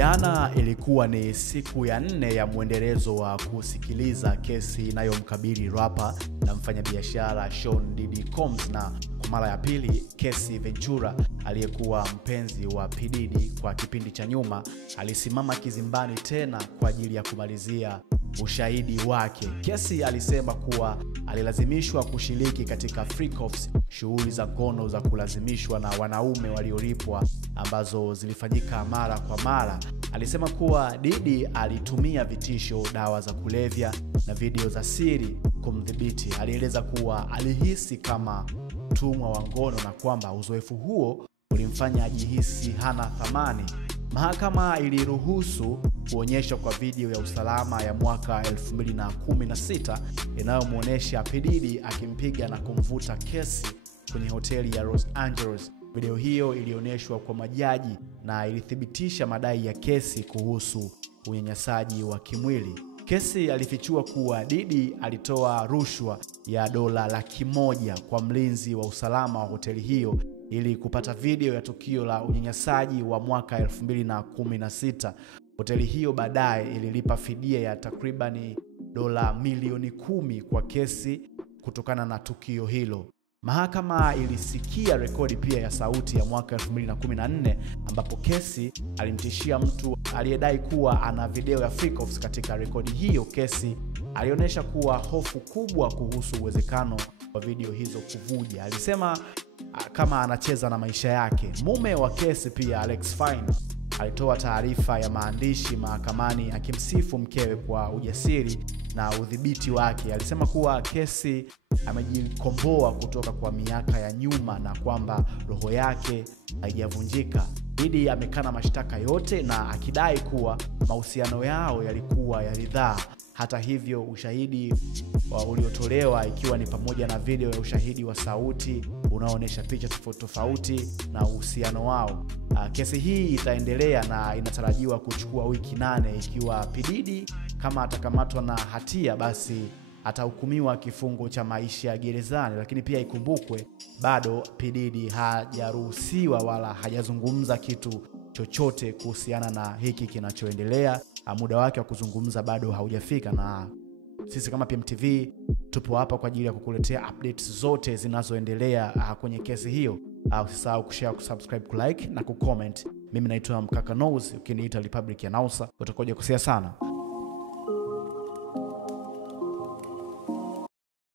Jana ilikuwa ni siku ya 4 ya mwendelezo wa kusikiliza kesi inayomkabili rapper na mfanyabiashara Sean Diddy Combs, na kwa mara ya pili Casey Ventura aliyekuwa mpenzi wa P Diddy kwa kipindi cha nyuma alisimama kizimbani tena kwa ajili ya kumalizia ushahidi wake. Casey alisema kuwa alilazimishwa kushiriki katika freak-offs, shughuli za ngono za kulazimishwa na wanaume waliolipwa ambazo zilifanyika mara kwa mara. Alisema kuwa Diddy alitumia vitisho, dawa za kulevya na video za siri kumdhibiti. Alieleza kuwa alihisi kama mtumwa wa ngono na kwamba uzoefu huo ulimfanya ajihisi hana thamani. Mahakama iliruhusu kuonyeshwa kwa video ya usalama ya mwaka 2016 inayomuonesha P Diddy akimpiga na kumvuta Casey kwenye hoteli ya Los Angeles. Video hiyo ilionyeshwa kwa majaji na ilithibitisha madai ya Casey kuhusu unyanyasaji wa kimwili. Casey alifichua kuwa Diddy alitoa rushwa ya $100,000 kwa mlinzi wa usalama wa hoteli hiyo ili kupata video ya tukio la unyanyasaji wa mwaka 2016. Hoteli hiyo baadaye ililipa fidia ya takribani $10 milioni kwa Casey kutokana na tukio hilo. Mahakama ilisikia rekodi pia ya sauti ya mwaka 2014 ambapo Casey alimtishia mtu aliyedai kuwa ana video ya freak-offs. Katika rekodi hiyo Casey alionyesha kuwa hofu kubwa kuhusu uwezekano wa video hizo kuvuja. Alisema kama anacheza na maisha yake. Mume wa Casey pia, Alex Fine, alitoa taarifa ya maandishi mahakamani akimsifu mkewe kwa ujasiri na udhibiti wake. Alisema kuwa Casey amejikomboa kutoka kwa miaka ya nyuma na kwamba roho yake haijavunjika. Diddy amekana mashtaka yote na akidai kuwa mahusiano yao yalikuwa ya ridhaa. Hata hivyo, ushahidi uliotolewa ikiwa ni pamoja na video ya ushahidi wa sauti unaoonyesha picha tofauti na uhusiano wao. Kesi hii itaendelea na inatarajiwa kuchukua wiki 8. Ikiwa P Diddy kama atakamatwa na hatia, basi atahukumiwa kifungo cha maisha gerezani. Lakini pia ikumbukwe bado P Diddy hajaruhusiwa wala hajazungumza kitu chochote kuhusiana na hiki kinachoendelea. Muda wake wa kuzungumza bado haujafika, na sisi kama PMTV tupo hapa kwa ajili ya kukuletea updates zote zinazoendelea kwenye kesi hiyo. Usisahau kushare, kusubscribe, kulike na kucomment. Mimi naitwa Mkaka Nose, ukiniita Republic Announcer utakoje kosea sana.